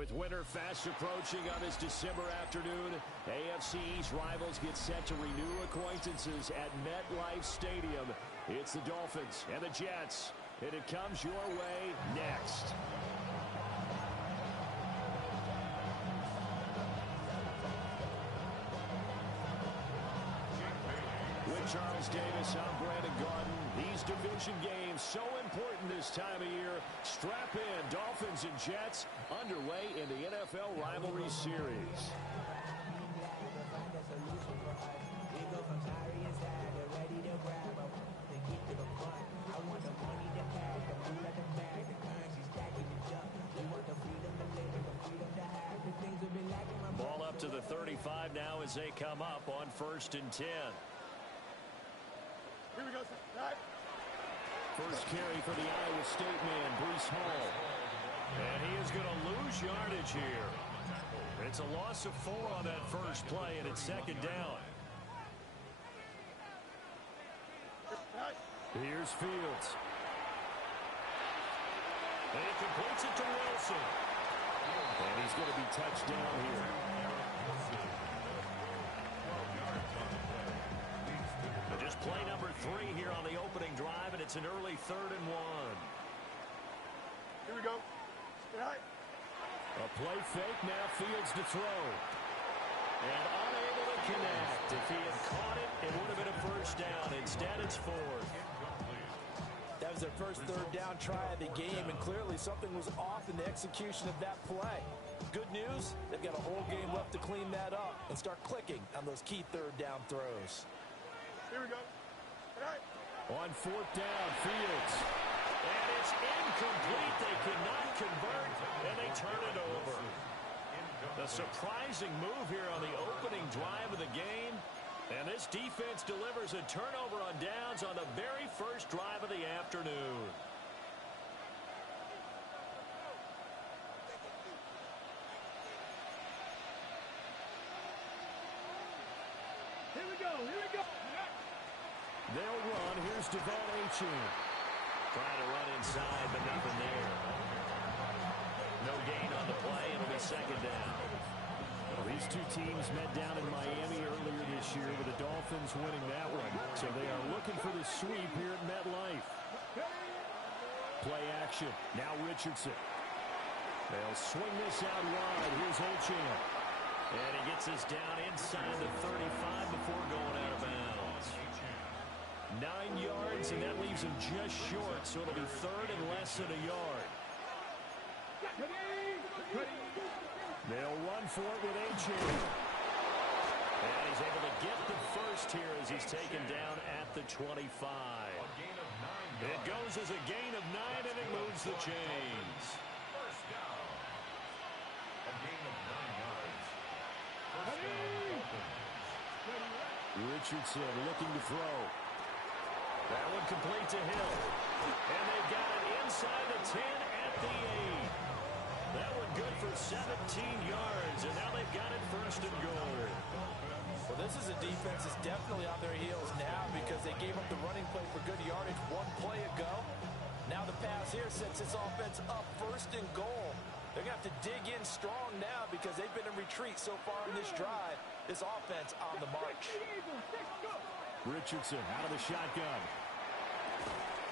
With winter fast approaching on this December afternoon, AFC East rivals get set to renew acquaintances at MetLife Stadium. It's the Dolphins and the Jets, and it comes your way next. With Charles Davis, I'm Brandon Gaudin. These division games so important this time of year. Strap in, Dolphins and Jets underway in the NFL Rivalry Series. Ball up to the 35 now as they come up on 1st and 10. Here we go. Right. First carry for the Iowa State man, Breece Hall. And he is going to lose yardage here. It's a loss of 4 on that first play, and it's 2nd down. Here's Fields. And he completes it to Wilson. And he's going to be touched down here. Just play number 3 here on the opening drive, and it's an early 3rd and 1. Here we go. Right. A play fake, now Fields to throw. And unable to connect. If he had caught it, it would have been a first down. Instead, it's 4th. That was their first 3rd down try of the game, and clearly something was off in the execution of that play. Good news, they've got a whole game left to clean that up and start clicking on those key 3rd down throws. Here we go. Right. On 4th down, Fields. And it's incomplete. They cannot convert, and they turn it over. A surprising move here on the opening drive of the game. And this defense delivers a turnover on downs on the very first drive of the afternoon. Here we go. Here we go. They'll run. Here's Devon Achane. Trying to run inside, but nothing there. No gain on the play. It'll be 2nd down. Well, these two teams met down in Miami earlier this year with the Dolphins winning that one. So they are looking for the sweep here at MetLife. Play action. Now Richardson. They'll swing this out wide. Here's Achane. And he gets us down inside the 35 before going out of bounds. 9 yards, and that leaves him just short, so it'll be 3rd and less than a yard. They'll run for it with Achane. And he's able to get the first here as he's taken down at the 25. It goes as a gain of 9, and it moves the chains. First down. A gain of 9 yards. First down. Richardson looking to throw. That one complete to Hill. And they've got it inside the 10 at the 8. That one good for 17 yards, and now they've got it 1st and goal. Well, this is a defense that's definitely on their heels now because they gave up the running play for good yardage 1 play ago. Now the pass here sets this offense up 1st and goal. They're going to have to dig in strong now because they've been in retreat so far in this drive. This offense on the march. Richardson out of the shotgun.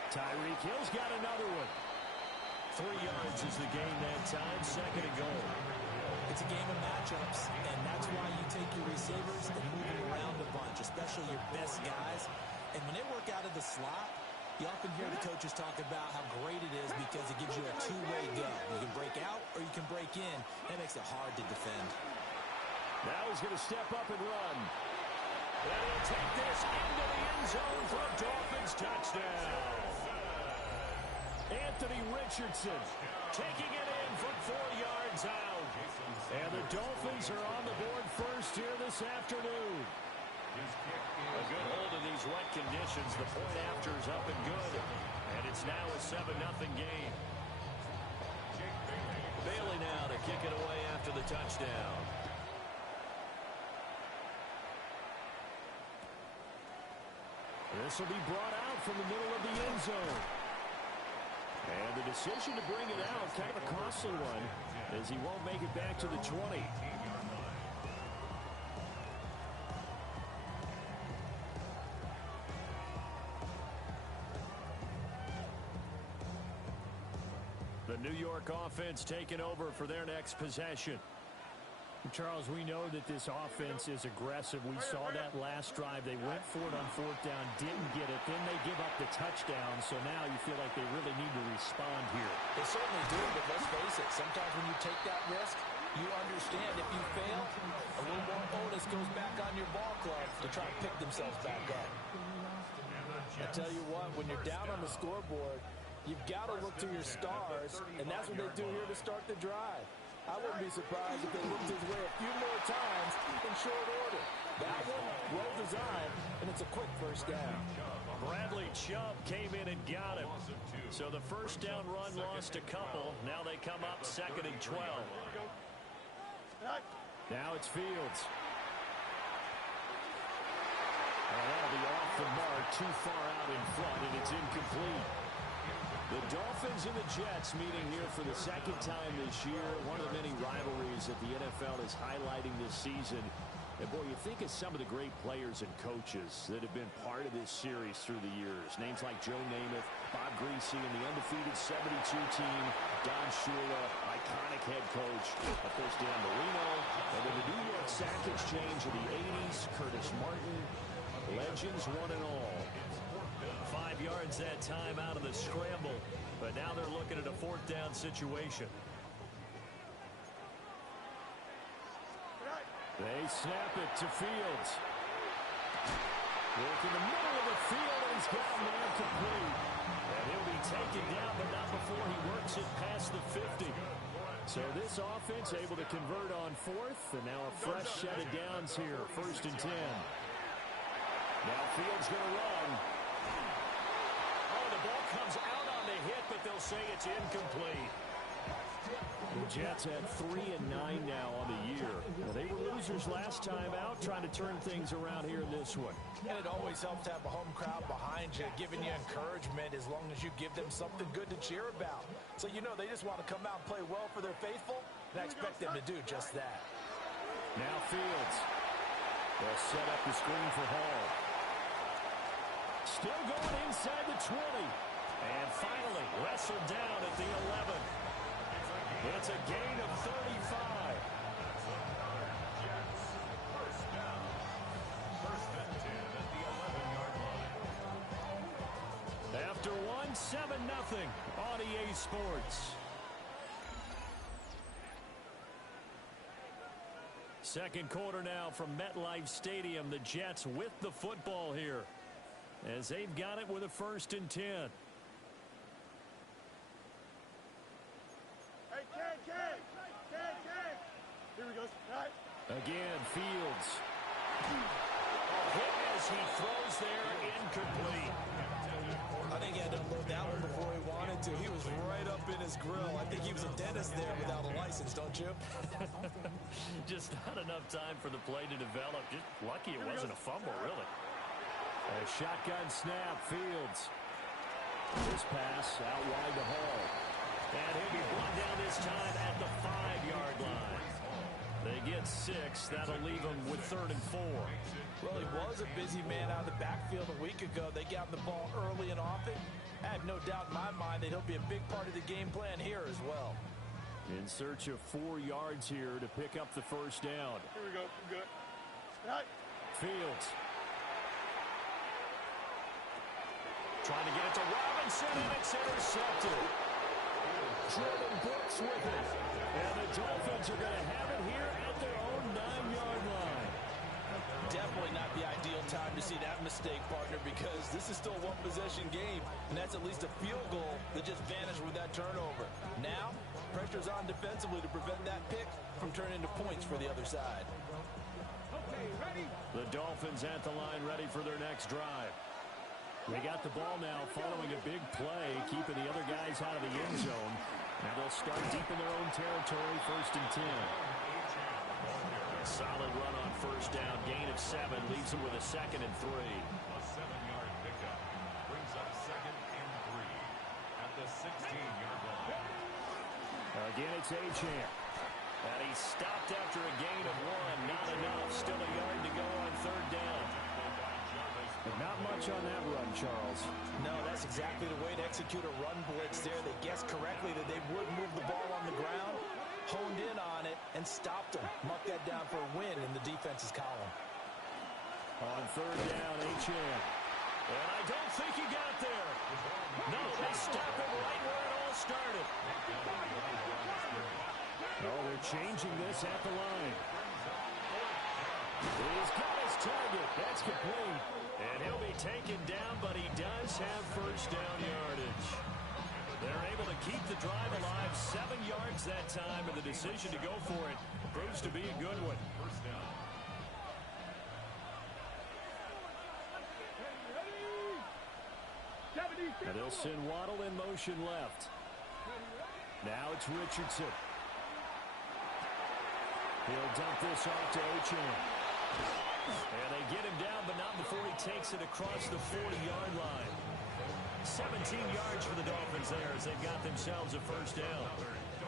Tyreek Hill's got another one. 3 yards is the gain that time. 2nd and goal. It's a game of matchups, and that's why you take your receivers and move them around a bunch, especially your best guys. And when they work out of the slot, you often hear the coaches talk about how great it is because it gives you a two-way go. You can break out or you can break in. That makes it hard to defend. Now he's going to step up and run. And he'll take this into the end zone for a Dolphins touchdown. Anthony Richardson taking it in for 4 yards out. And the Dolphins are on the board first here this afternoon. A good hold of these wet conditions. The point after is up and good. And it's now a 7-0 game. Bailey now to kick it away after the touchdown. This will be brought out from the middle of the end zone. And the decision to bring it out, kind of a costly one. as he won't make it back to the 20. The New York offense taking over for their next possession. Charles, we know that this offense is aggressive. We saw that last drive. They went for it on fourth down, didn't get it. Then they give up the touchdown. So now you feel like they really need to respond here. They certainly do, but let's face it. Sometimes when you take that risk, you understand if you fail, a little more onus goes back on your ball club to try and pick themselves back up. I tell you what, when you're down on the scoreboard, you've got to look to your stars, and that's what they do here to start the drive. I wouldn't be surprised if they looked his way a few more times in short order. That one, well designed, and it's a quick first down. Bradley Chubb came in and got him. So the first down run lost a couple. Now they come up 2nd and 12. Now it's Fields. That'll be off the mark, too far out in front, and it's incomplete. The Dolphins and the Jets meeting here for the second time this year. One of the many rivalries that the NFL is highlighting this season. And boy, you think of some of the great players and coaches that have been part of this series through the years. Names like Joe Namath, Bob Greasy, and the undefeated 72 team, Don Shula, iconic head coach, of course, Dan Marino, and then the New York Sack Exchange of the 80s, Curtis Martin, legends one and all. 5 yards that time out of the scramble, but now they're looking at a fourth down situation. They snap it to Fields. Work in the middle of the field, and he's got a man complete. And he'll be taken down, but not before he works it past the 50. So this offense able to convert on fourth, and now a fresh set of downs here, 1st and 10. Now Fields going to run. The ball comes out on the hit, but they'll say it's incomplete. The Jets at 3-9 now on the year. Well, they were losers last time out, trying to turn things around here in this one. And it always helps to have a home crowd behind you, giving you encouragement as long as you give them something good to cheer about. So you know they just want to come out and play well for their faithful, and I expect them to do just that. Now Fields. They'll set up the screen for Hall. Still going inside the 20. And finally wrestled down at the 11. It's a gain of 35. After one, 7-0 on EA Sports. Second quarter now from MetLife Stadium. The Jets with the football here, as they've got it with a 1st and 10. Hey, Ken. Here we go. Right. Again, Fields. Hit as he throws there, incomplete. I think he had to unload that one before he wanted to. He was right up in his grill. I think he was a dentist there without a license, don't you? Just not enough time for the play to develop. Just lucky it wasn't a fumble, really. A shotgun snap, Fields. This pass out wide to Hall. And he'll be brought down this time at the 5-yard line. They get 6. That'll leave them with 3rd and 4. Well, he was a busy man out of the backfield a week ago. They got him the ball early and often. I have no doubt in my mind that he'll be a big part of the game plan here as well. In search of 4 yards here to pick up the first down. Here we go. Good. Right. Fields. Trying to get it to Robinson, and it's intercepted. Jordan Brooks with it. And the Dolphins are going to have it here at their own 9-yard line. Definitely not the ideal time to see that mistake, partner, because this is still a one-possession game, and that's at least a field goal that just vanished with that turnover. Now, pressure's on defensively to prevent that pick from turning into points for the other side. Okay, ready? The Dolphins at the line, ready for their next drive. They got the ball now following a big play, keeping the other guys out of the end zone. Now they'll start deep in their own territory, 1st and 10. A solid run on first down, gain of 7, leaves them with a 2nd and 3. A 7-yard pickup brings up 2nd and 3 at the 16-yard line. Again, it's Achane. And he stopped after a gain of 1. Not enough. Still a yard to go on third down. But not much on that run, Charles. No, that's exactly the way to execute a run blitz there. They guessed correctly that they would move the ball on the ground, honed in on it, and stopped them. Muck that down for a win in the defense's column. On third down, Achane. And I don't think he got there. No, they stop him right where it all started. Oh, they're changing this at the line. He's got his target. That's complete. And he'll be taken down, but he does have first down yardage. They're able to keep the drive alive. 7 yards that time, and the decision to go for it proves to be a good one. And they'll send Waddle in motion left. Now it's Richardson. He'll dump this off to Achane. And they get him down, but not before he takes it across the 40-yard line. 17 yards for the Dolphins there as they've got themselves a first down.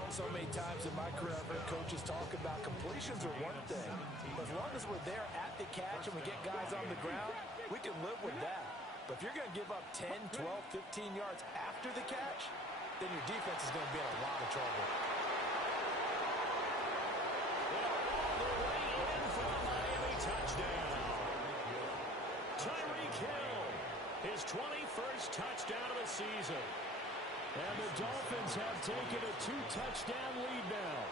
So many times in my career, I've heard coaches talk about completions are one thing. But as long as we're there at the catch and we get guys on the ground, we can live with that. But if you're going to give up 10, 12, 15 yards after the catch, then your defense is going to be in a lot of trouble. Touchdown. Tyreek Hill, his 21st touchdown of the season. And the Dolphins have taken a 2-touchdown lead now.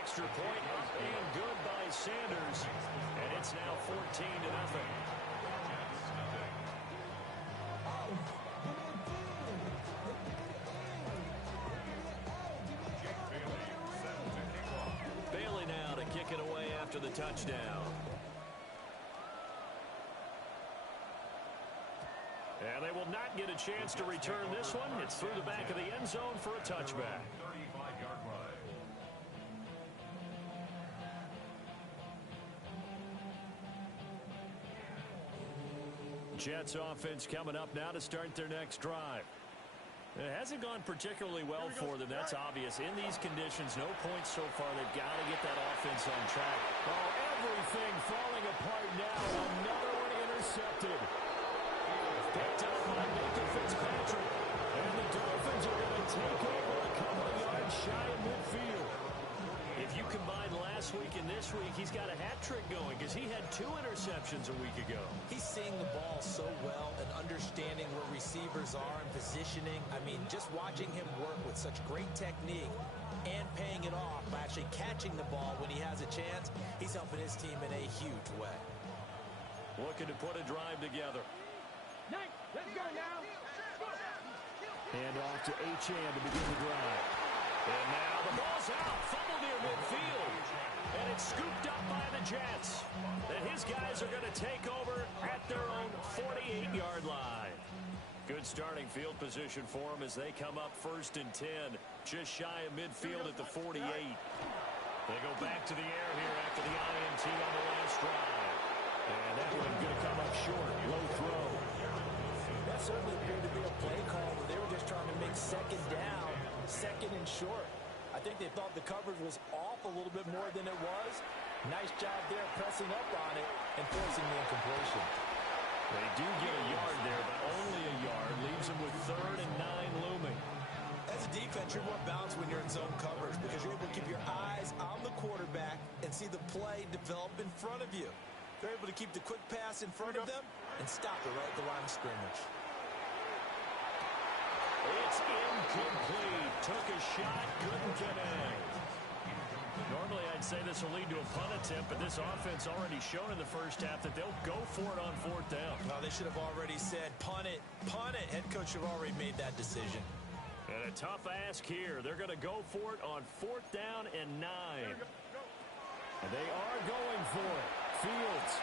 Extra point up and good by Sanders. And it's now 14-0. Bailey now to kick it away after the touchdown. And they will not get a chance to return this one. It's through the back of the end zone for a touchback. 35-yard line. Jets offense coming up now to start their next drive. It hasn't gone particularly well for them. That's obvious. In these conditions, no points so far. They've got to get that offense on track. Oh, everything falling apart now. Another one intercepted. Picked up by Minkah Fitzpatrick. And the Dolphins are going to take over a couple of yards shy of midfield. If you combine last week and this week, he's got a hat trick going because he had 2 interceptions a week ago. He's seeing the ball so well and understanding where receivers are and positioning. I mean, just watching him work with such great technique and paying it off by actually catching the ball when he has a chance, he's helping his team in a huge way. Looking to put a drive together. Let's go now. Hand off to Achane to begin the drive. And now the ball's out. Fumble near midfield. And it's scooped up by the Jets. And his guys are going to take over at their own 48-yard line. Good starting field position for them as they come up 1st and 10. Just shy of midfield at the 48. They go back to the air here after the INT on the last drive. And that one going to come up short. Low throw. That certainly appeared to be a play call where they were just trying to make second down, second and short. I think they thought the coverage was off a little bit more than it was. Nice job there pressing up on it and forcing the incompletion. They do get a yard there, but only a yard. Leaves them with 3rd and 9 looming. As a defense, you're more balanced when you're in zone coverage because you're able to keep your eyes on the quarterback and see the play develop in front of you. They're able to keep the quick pass in front of them and stop it right at the line of scrimmage. It's incomplete. Took a shot, couldn't connect. Normally, I'd say this will lead to a punt attempt, but this offense already shown in the first half that they'll go for it on 4th down. Well, they should have already said, punt it, punt it. Head coach should have already made that decision. And a tough ask here. They're going to go for it on 4th down and 9. And they are going for it. Fields.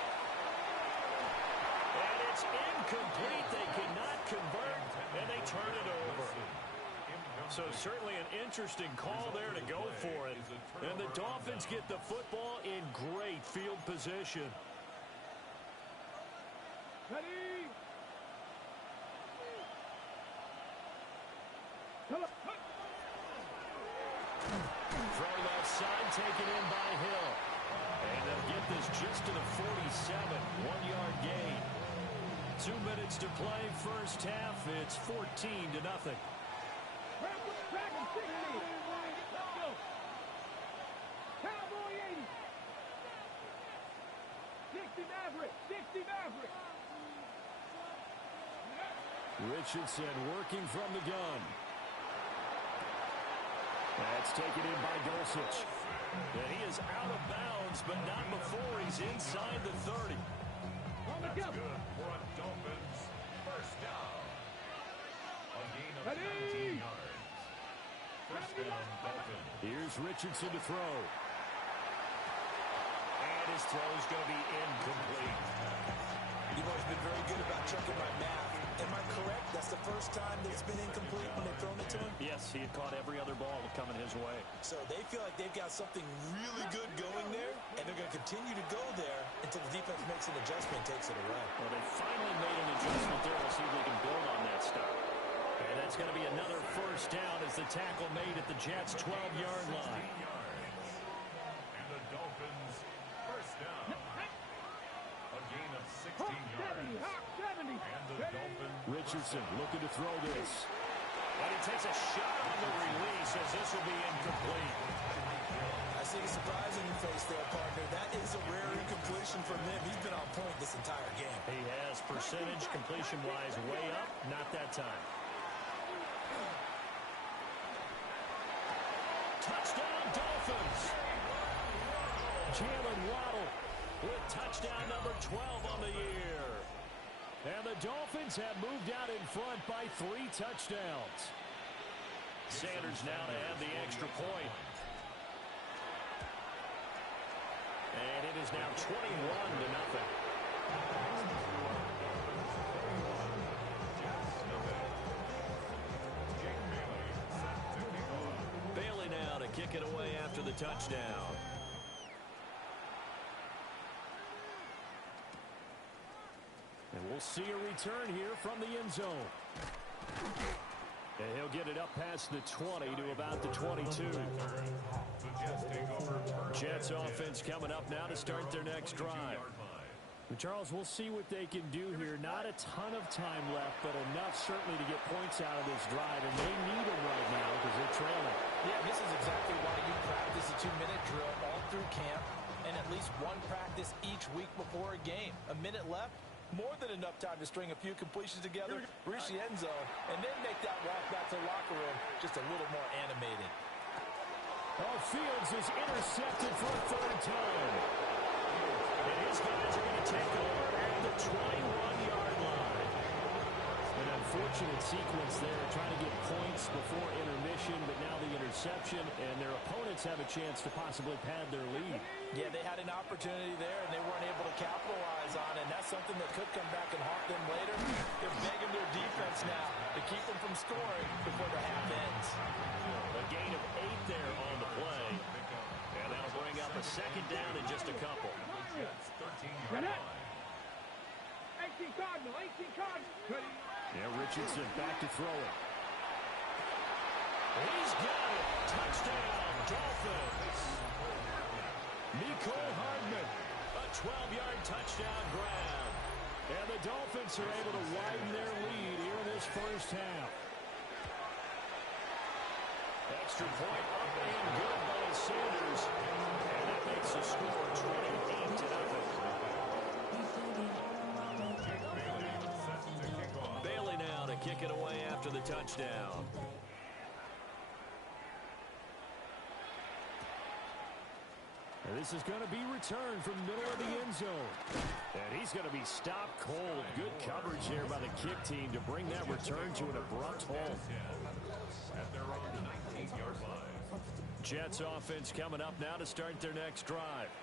And it's incomplete. They cannot convert, and they turn it over. So certainly an interesting call there to go for it. And the Dolphins get the football in great field position. Ready? Come on. taken in by Hill. And they'll get this just to the 47, 1-yard gain. 2 minutes to play, first half. It's 14-0. Dragon 60. Let's go. Cowboy 80. 60 Maverick. 60 Maverick. Richardson working from the gun. That's taken in by Dulcich. And he is out of bounds, but not before he's inside the 30. That's good for a Dolphins first down. A gain of 19 yards. First down, Dolphins. Here's Richardson to throw. And his throw is going to be incomplete. You've always been very good about checking my math. Am I correct? That's the first time that it's been incomplete when they've thrown it to him? Yes, he had caught every other ball coming his way. So they feel like they've got something really good going there, and they're going to continue to go there until the defense makes an adjustment and takes it away. Well, they finally made an adjustment there. We'll see if they can build on that stuff. And that's going to be another first down as the tackle made at the Jets' 12-yard line. And the Dolphins first down. A gain of 16 yards. 70. And the Dolphins. Richardson looking to throw this. And he takes a shot on the release as this will be incomplete. I see the surprise in your face there, partner. That is a rare incompletion from him. He's been on point this entire game. He has percentage completion-wise way up, not that time. Touchdown, Dolphins! Jalen Waddle with touchdown number 12 on the year. And the Dolphins have moved out in front by 3 touchdowns. Sanders now to have the extra point. And it is now 21-0. Bailey now to kick it away after the touchdown. And we'll see a return here from the end zone. And he'll get it up past the 20 to about the 22. Jets offense coming up now to start their next drive. Charles, we'll see what they can do here. Not a ton of time left, but enough certainly to get points out of this drive. And they need them right now because they're trailing. Yeah, this is exactly why you practice a 2-minute drill all through camp and at least one practice each week before a game. A minute left. More than enough time to string a few completions together, reach the end zone, and then make that walk back to the locker room just a little more animated. Oh, Fields is intercepted for a 3rd time. And his guys are going to take over at the 21-yard line. An unfortunate sequence there, trying to get points before intermission, but now the interception, and their opponents have a chance to possibly pad their lead. Yeah, they had an opportunity there, and they weren't able to capitalize on it. And that's something that could come back and haunt them later. They're begging their defense now to keep them from scoring before the half ends. A gain of 8 there on the play. And that'll bring up a second down in just a couple. 13-yard line. 18 Cardinal. 18 Cardinal. Yeah, Richardson back to throw it. He's got it. Touchdown, Dolphins. Mecole Hardman. A 12-yard touchdown grab. And the Dolphins are able to widen their lead here in this first half. Extra point up and good by Sanders. And that makes the score 28-0. Bailey now to kick it away after the touchdown. And this is going to be returned from the middle of the end zone. And he's going to be stopped cold. Good coverage there by the kick team to bring that return to an abrupt halt. At their own 19-yard line. Jets offense coming up now to start their next drive.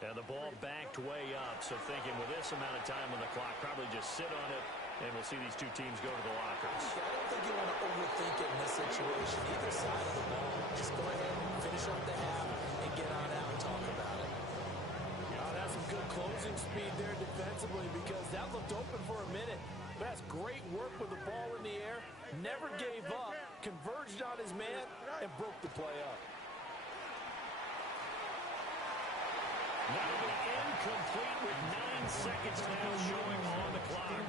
And the ball backed way up, so thinking with this amount of time on the clock, probably just sit on it, and we'll see these two teams go to the lockers. I don't think you want to overthink it in this situation. Either side of the ball, just go ahead and finish up the half and get on out and talk about it. That's some good closing speed there defensively because that looked open for a minute. But that's great work with the ball in the air. Never gave up, converged on his man, and broke the play up. That'll be incomplete with 9 seconds now showing on the clock.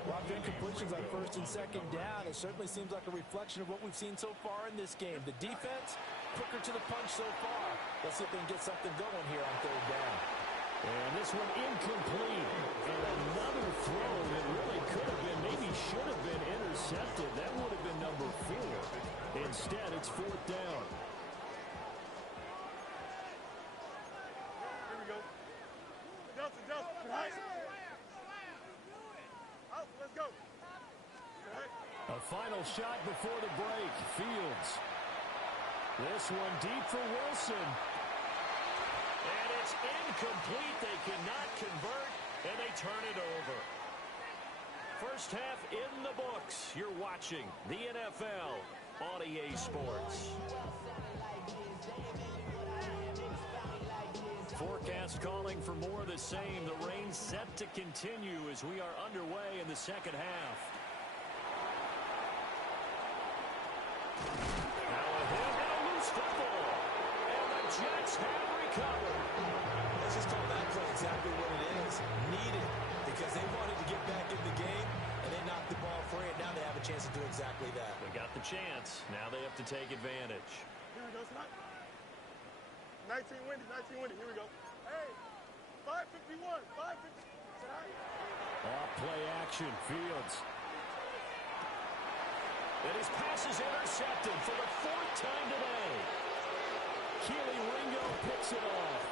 A lot of incompletions on first and second down. It certainly seems like a reflection of what we've seen so far in this game. The defense, quicker to the punch so far. Let's see if they can get something going here on third down. And this one incomplete. And another throw that really could have been, maybe should have been intercepted. That would have been number 4. Instead, it's fourth down. Here we go. Adjust. Right. Out, let's go. A final shot before the break. Fields. This one deep for Wilson. And it's incomplete. They cannot convert, and they turn it over. First half in the books. You're watching the NFL on EA Sports. Forecast calling for more of the same. The rain set to continue as we are underway in the second half. Now a hit and a loose football. And the Jets have recovered. Let's just call that play exactly what it is. Needed, because they wanted to get back in the game, and they knocked the ball free, and now they have a chance to do exactly that. They got the chance. Now they have to take advantage. Here we go, Scott. 19 windy. Here we go. Hey, 551. Off play action. Fields. And his pass is intercepted for the 4th time today. Keely Ringo picks it off.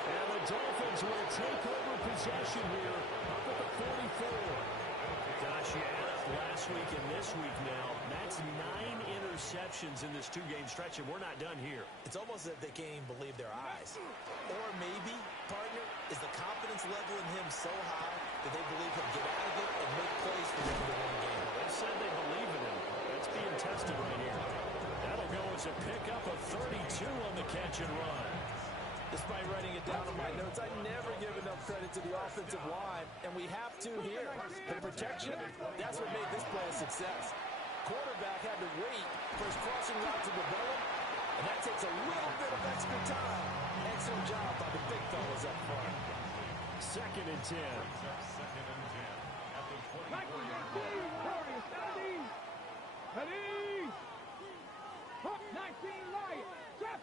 And the Dolphins will take over possession here up at the 44. Gosh, you add up last week and this week now. That's 9 interceptions in this 2-game stretch, and we're not done here. It's almost as if they can't even believe their eyes. Or maybe, partner, is the confidence level in him so high that they believe he'll get out of it and make plays for them to win the game. They said they believe in him. That's being tested right here. That'll go as a pickup of 32 on the catch and run. Despite writing it down in my notes, I never give enough credit to the offensive line, and we have to here. The protection, that's what made this play a success. Quarterback had to wait for his crossing route to develop, and that takes a little bit of extra time. Excellent job by the big fellas up front. Second and 10. Second and 10 at the 24-yard line. Ready? Hot 19 Lion. Trap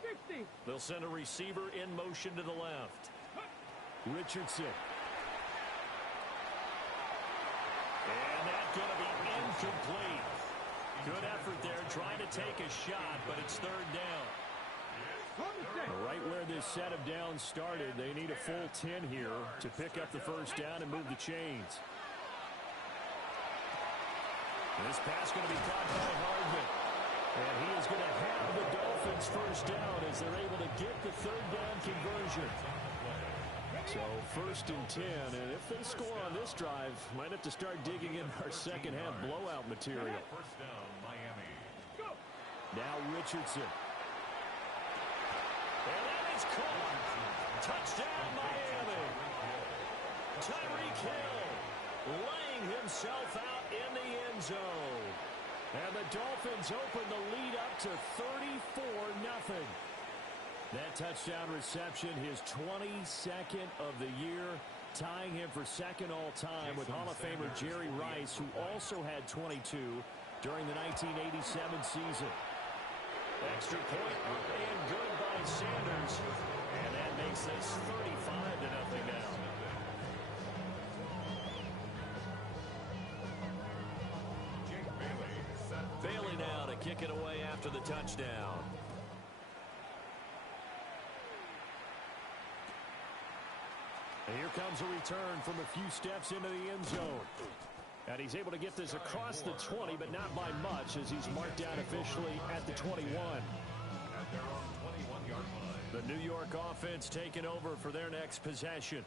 50. They'll send a receiver in motion to the left. Richardson. And that's going to be incomplete. Good effort there trying to take a shot, but it's third down. Right where this set of downs started, they need a full 10 here to pick up the first down and move the chains. This pass going to be caught by Hardman. And he is going to have the Dolphins first down as they're able to get the third down conversion. So first and 10, and if they score on this drive, might have to start digging in our second half blowout material. First down, Miami. Now Richardson. And that is caught. Touchdown, Miami. Tyreek Hill laying himself out in the end zone. And the Dolphins open the lead up to 34-0. That touchdown reception, his 22nd of the year, tying him for second all-time with Hall of Famer Jerry Rice, who also had 22 during the 1987 season. Extra point and good by Sanders. And that makes this 35-0 now. Bailey now to kick it away after the touchdown. And here comes a return from a few steps into the end zone. And he's able to get this across the 20, but not by much, as he's marked down officially at the 21. At their own 21-yard line. The New York offense taking over for their next possession.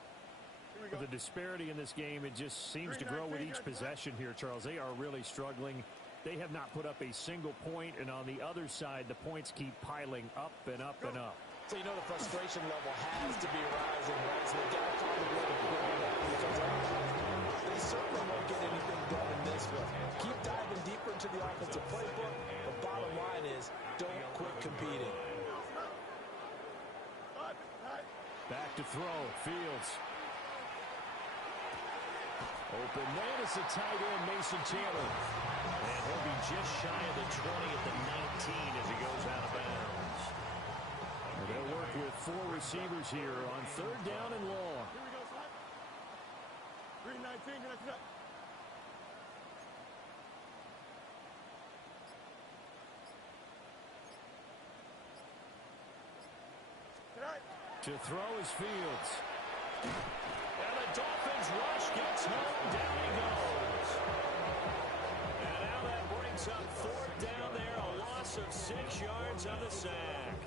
The disparity in this game, it just seems to grow with each possession here, Charles. They are really struggling. They have not put up a single point, and on the other side, the points keep piling up and up and up. So you know the frustration level has to be rising, right? So they've got to find a way to bring it up, because they certainly won't get anything done in this one. Keep diving deeper into the offensive playbook, but bottom line is don't quit competing. Back to throw. Fields. Open man is the tight end, Mason Taylor. And he'll be just shy of the 20 at the 19 as he goes out of bounds. And they'll work with 4 receivers here on 3rd down and long. Here we go, son. 3-19, get up. To throw is Fields. And the Dolphins rush gets home. Down he goes. And now that brings up 4th down there. A loss of 6 yards on the sack.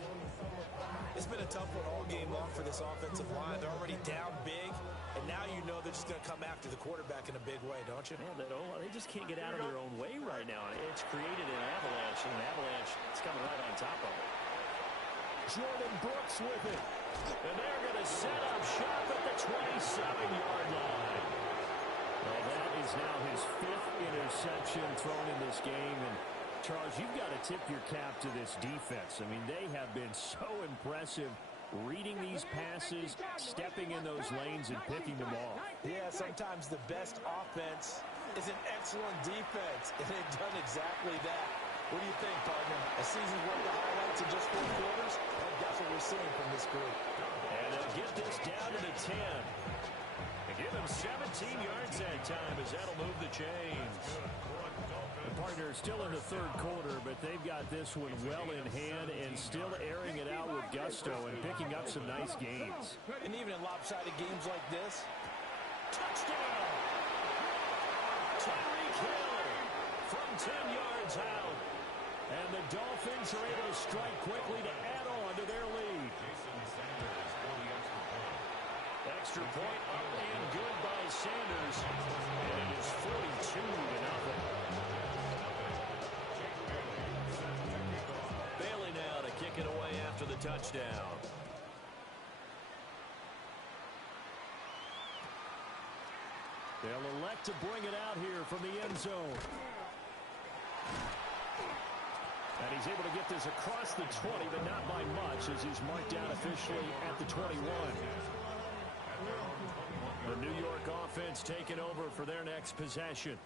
It's been a tough one all game long for this offensive line. They're already down big, and now you know they're just going to come after the quarterback in a big way, don't you? Man, they just can't get out of their own way right now. It's created an avalanche, and an avalanche is coming right on top of it. Jordan Brooks with it. And they're going to set up shop at the 27-yard line. Well, that is now his 5th interception thrown in this game. And, Charles, you've got to tip your cap to this defense. I mean, they have been so impressive reading these passes, stepping in those lanes, and picking them off. Yeah, sometimes the best offense is an excellent defense, and they've done exactly that. What do you think, partner? A season's worth of highlights in just 4 quarters? I think that's what we're seeing from this group. And they'll get this down to the 10. And give them 17 yards that time as that'll move the chains. The partner is still in the 3rd quarter, but they've got this one well in hand and still airing it out with gusto and picking up some nice gains. And even in lopsided games like this, touchdown! Tyreek Hill from 10 yards out. And the Dolphins are able to strike quickly to add on to their lead. Extra point up and good by Sanders. And it is 42-0. Bailey now to kick it away after the touchdown. They'll elect to bring it out here from the end zone. And he's able to get this across the 20, but not by much, as he's marked down officially at the 21. The New York offense taking over for their next possession.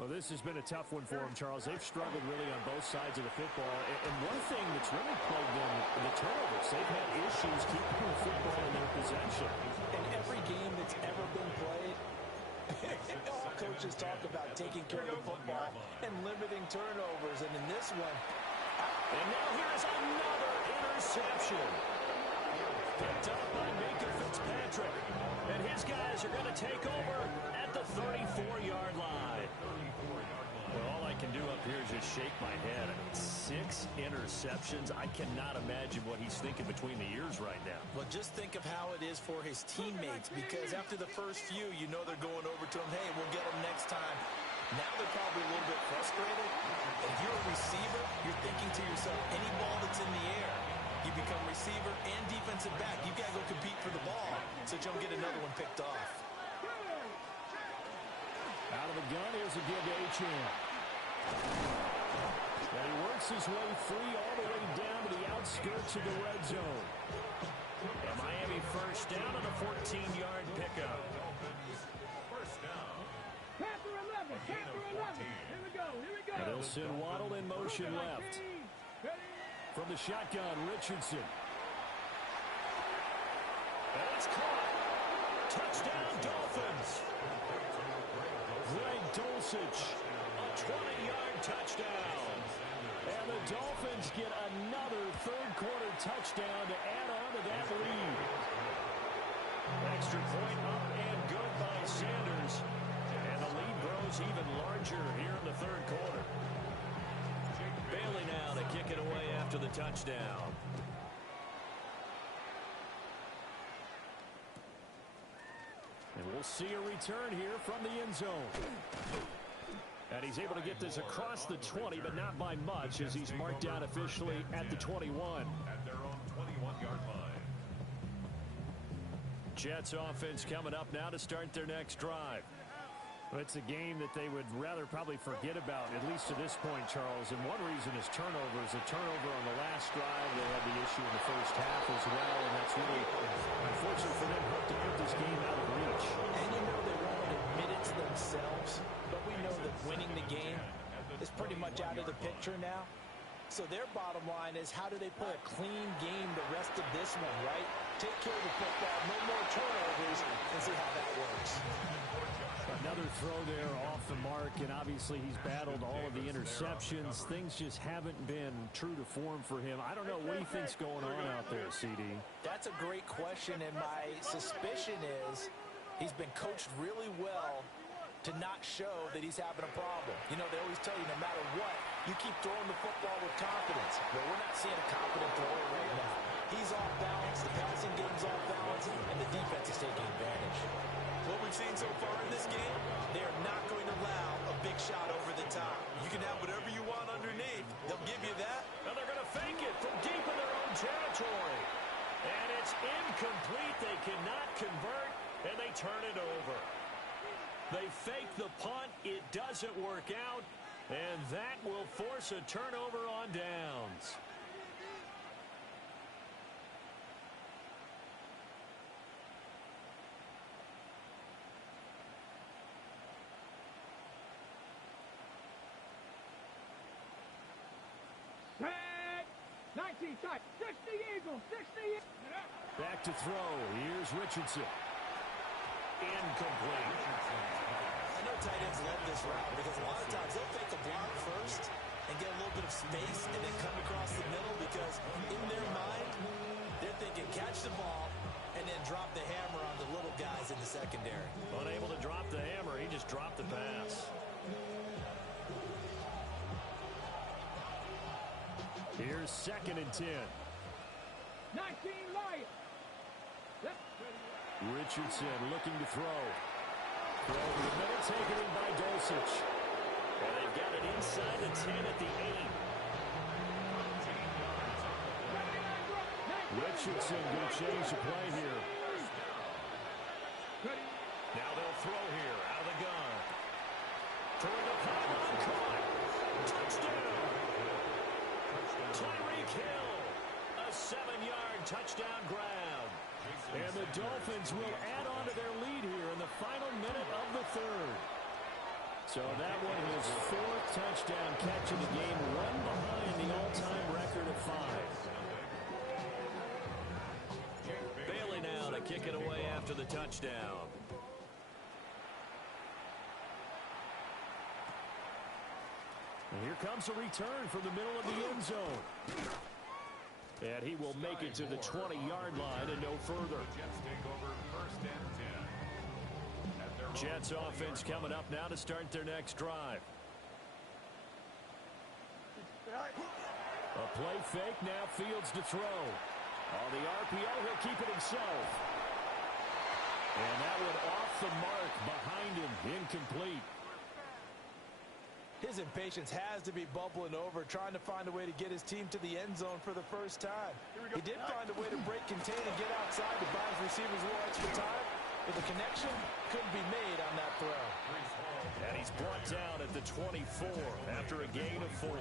Well, this has been a tough one for them, Charles. They've struggled really on both sides of the football. And one thing that's really plagued them, the turnovers. They've had issues keeping the football in their possession. in every game that's ever been played, all coaches talk about taking care of the football and limiting turnovers. And in this one, and now here's another interception. Picked up by Minkah Fitzpatrick. And his guys are going to take over at the 34-yard line. Well, all I can do up here is just shake my head. I mean, 6 interceptions. I cannot imagine what he's thinking between the ears right now. well, just think of how it is for his teammates, because after the first few, you know they're going over to him, hey, we'll get him next time. Now they're probably a little bit frustrated. If you're a receiver, you're thinking to yourself, any ball that's in the air, you become receiver and defensive back. You've got to go compete for the ball so you don't get another one picked off. Out of the gun, here's a give to Achane. And he works his way free all the way down to the outskirts of the red zone. And Miami first down on a 14-yard pickup. First down. Panther 11, Panther 11. Here we go, here we go. And they'll send Waddle in motion left. From the shotgun, Richardson. And it's caught. Touchdown, Dolphins. Greg Dulcich, a 20-yard touchdown. And the Dolphins get another third-quarter touchdown to add on to that lead. Extra point up and good by Sanders. And the lead grows even larger here in the third quarter. Bailey now to kick it away after the touchdown. And we'll see a return here from the end zone. And he's able to get this across the 20, but not by much, as he's marked down officially at the 21. At their own 21-yard line. Jets offense coming up now to start their next drive. Well, it's a game that they would rather probably forget about, at least to this point, Charles. And one reason is turnovers. A turnover on the last drive. They had the issue in the first half as well, and that's really, unfortunate for them, hard to put this game out of reach. And you know they won't admit it to themselves, but we know that winning the game is pretty much out of the picture now. So their bottom line is, how do they play a clean game the rest of this one, right? Take care of the football, no more turnovers, and see how that works. Another throw there off the mark, and obviously he's battled all of the interceptions. Things just haven't been true to form for him. I don't know what he thinks going on out there, CD. That's a great question, and my suspicion is he's been coached really well to not show that he's having a problem. You know, they always tell you no matter what, you keep throwing the football with confidence. But we're not seeing a confident thrower right now. He's off balance, the passing game's off balance, and the defense is taking advantage. What we've seen so far in this game, they are not going to allow a big shot over the top. You can have whatever you want underneath. They'll give you that. And they're going to fake it from deep in their own territory. And it's incomplete. They cannot convert, and they turn it over. They fake the punt. It doesn't work out, and that will force a turnover on downs. Tag! 19 tight. 60 Eagles. 60 Back to throw. Here's Richardson. Incomplete. I know tight ends love this route because a lot of times they'll fake a block first and get a little bit of space and then come across the middle because in their mind, they're thinking catch the ball and then drop the hammer on the little guys in the secondary. Unable to drop the hammer, he just dropped the pass. Here's 2nd and 10. 19 Lions. Richardson looking to throw. Throw over the middle, taken in by Dulcich. And they've got it inside the 10 at the 8. Richardson going to change the play here. Now they'll throw here out of the gun. Toward the pylon, caught. Touchdown. Tyreek Hill. A 7-yard touchdown grab. And the Dolphins will add on to their lead here in the final minute of the third. So that one his 4th touchdown catch of the game, one behind the all-time record of 5. Bailey now to kick it away after the touchdown. And here comes a return from the middle of the end zone. And he will make it to the 20-yard line and no further. Jets take over 1st and 10. Jets offense coming up now to start their next drive. A play fake, now Fields to throw. On the RPO, he'll keep it himself. And that one off the mark behind him, incomplete. His impatience has to be bubbling over, trying to find a way to get his team to the end zone for the first time. He did find a way to break contain and get outside to buy his receivers a little extra time, but the connection couldn't be made on that throw. And he's brought down at the 24 after a gain of 4.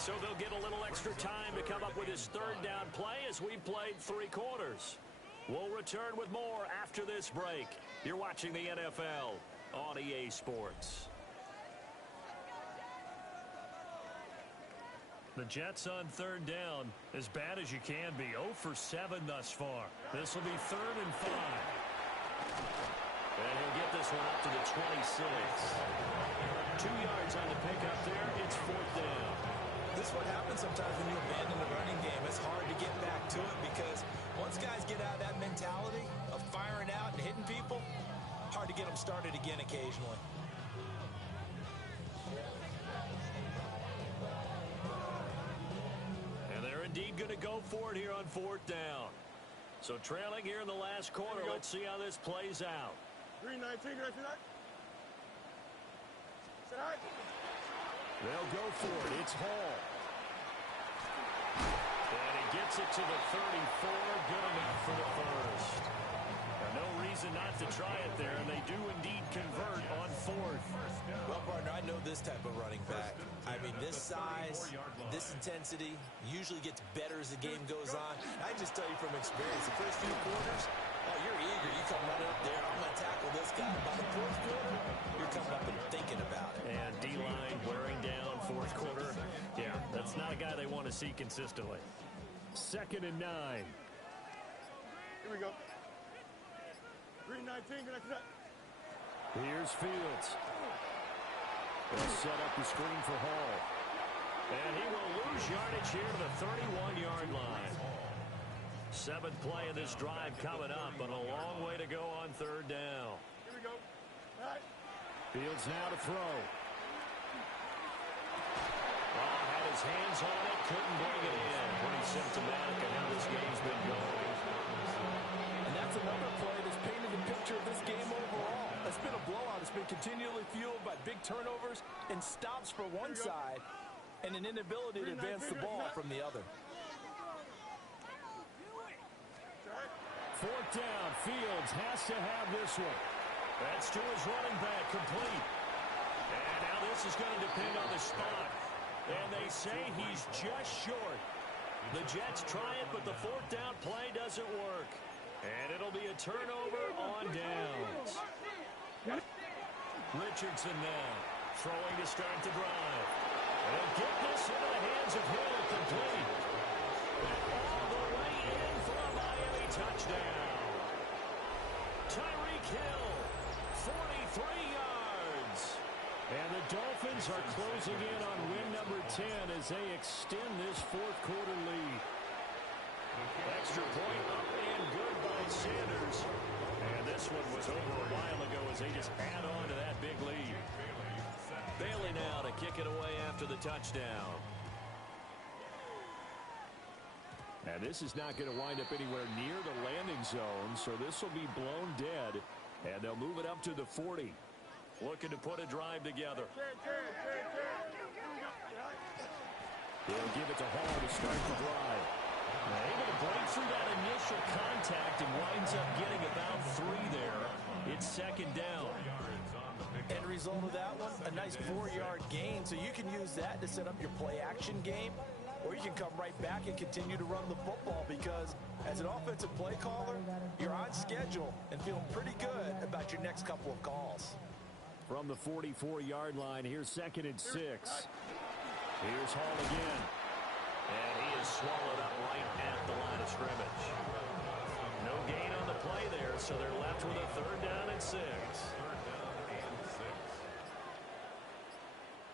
So they'll get a little extra time to come up with his 3rd down play as we played 3 quarters. We'll return with more after this break. You're watching the NFL on EA Sports. The Jets on 3rd down, as bad as you can be. 0 for 7 thus far. This will be 3rd and 5. And he'll get this one up to the 26. 2 yards on the pickup there. It's 4th down. This is what happens sometimes when you abandon the running game. It's hard to get back to it because once guys get out of that mentality of firing out and hitting people, hard to get them started again occasionally. And they're indeed going to go for it here on 4th down. So trailing here in the last quarter. Let's see how this plays out. 3-19, Say hi. They'll go for it. It's Hall. And he gets it to the 34. Good enough for the first. No reason not to try it there, and they do this type of running back. I mean, this size, this intensity usually gets better as the game goes on. I just tell you from experience, the first few quarters, oh, you're eager. You come right up there, I'm going to tackle this guy. By the fourth quarter, you're coming up and thinking about it. And D-line wearing down fourth quarter. Yeah, that's not a guy they want to see consistently. 2nd and 9. Here we go. 3-19, good night. Here's Fields. They'll set up the screen for Hall. And he will lose yardage here to the 31-yard line. 7th play of this drive coming up, but a long way to go on 3rd down. Here we go. All right. Fields now to throw. Had his hands on it, couldn't bring it in. Pretty symptomatic of how this game's been going. And that's another play that's painted the picture of this game overall. It's been a blowout. It's been continually fueled by big turnovers and stops for one side and an inability to advance the ball from the other. 4th down. Fields has to have this one. That's to his running back, complete. And now this is going to depend on the spot. And they say he's just short. The Jets try it, but the 4th down play doesn't work. And it'll be a turnover on downs. Richardson now throwing to start the drive. They'll get this into the hands of Hill, complete. And all the way in for a Miami touchdown. Tyreek Hill, 43 yards. And the Dolphins are closing in on win number 10 as they extend this 4th quarter lead. Extra point up and good by Sanders. And this one was over a while ago as they just add on to that big lead. Bailey now to kick it away after the touchdown. And this is not going to wind up anywhere near the landing zone, so this will be blown dead. And they'll move it up to the 40. Looking to put a drive together. They'll give it to Hall to start the drive. Now able to break through that initial contact and winds up getting about 3 there. It's 2nd down. End result of that one, a nice 4-yard gain, so you can use that to set up your play-action game, or you can come right back and continue to run the football because as an offensive play caller, you're on schedule and feeling pretty good about your next couple of calls. From the 44-yard line, here's 2nd and 6. Here's Hall again. And he is swallowed up right at the line of scrimmage. No gain on the play there, so they're left with a 3rd down and 6.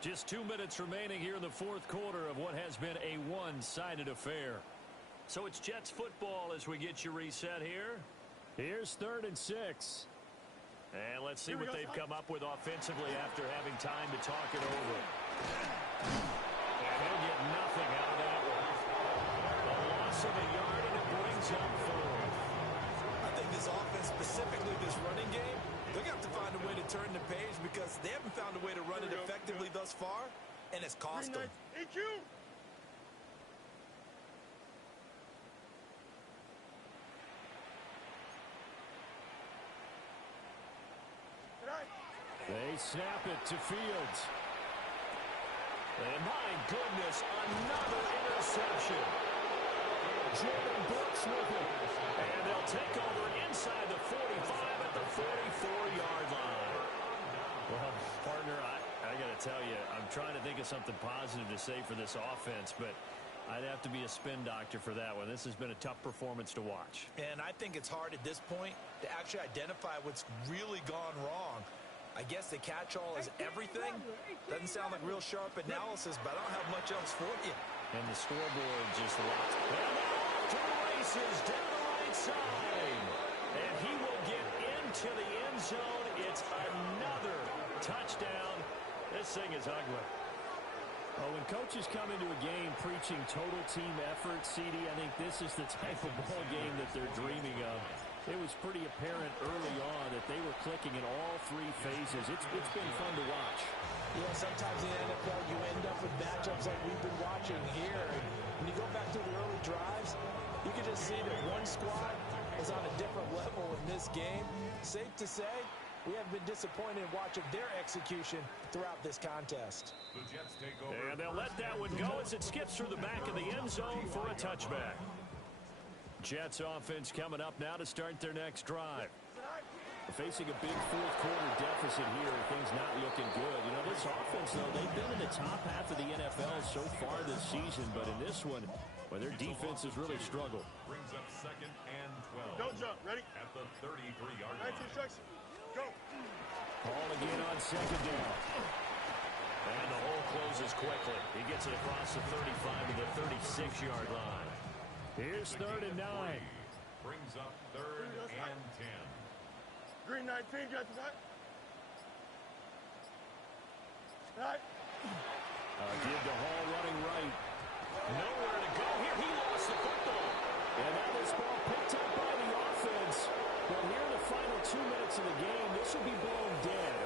Just 2 minutes remaining here in the 4th quarter of what has been a one-sided affair. So it's Jets football as we get you reset here. Here's 3rd and 6. And let's see what they've come up with offensively after having time to talk it over. And he'll get nothing out of that one. A loss of a yard, and it brings up 4th. I think this offense, specifically this running game, they're going to have to find a way to turn the page because they haven't found a way to run it effectively thus far, and it's cost them. EQ. They snap it to Fields. And my goodness, another interception. Jordan Brooks with it. And they'll take over inside the 45 at the 44-yard line. Well, partner, I got to tell you, I'm trying to think of something positive to say for this offense, but I'd have to be a spin doctor for that one. This has been a tough performance to watch. And I think it's hard at this point to actually identify what's really gone wrong. I guess the catch-all is everything. Doesn't sound like real sharp analysis, but I don't have much else for you. And the scoreboard just locked. And off to the races down the right side. And he will get into the end zone. It's another touchdown. This thing is ugly. Well, when coaches come into a game preaching total team effort, CD, I think this is the type of ball game that they're dreaming of. It was pretty apparent early on that they were clicking in all 3 phases. It's been fun to watch. Yeah, sometimes in the NFL you end up with matchups like we've been watching here. When you go back to the early drives, you can just see that one squad is on a different level in this game. Safe to say, we have been disappointed in watching their execution throughout this contest. The Jets take over. And they'll let that one go as it skips through the back of the end zone for a touchback. Jets offense coming up now to start their next drive. Facing a big fourth quarter deficit here, things not looking good. You know, this offense, though, they've been in the top half of the NFL so far this season, but in this one, well, their defense has really struggled. Brings up 2nd and 12. Don't jump. Ready? At the 33-yard 19 line. section. Go. Ball again on second down. And the hole closes quickly. He gets it across the 35 to the 36-yard line. Here's 3rd and 9. Brings up 3rd and 10. Green 19, got to that. Right. Give to Hall running right. Nowhere to go here. He lost the football. And now this ball picked up by the offense. Well, here in the final 2 minutes of the game, this will be blown dead.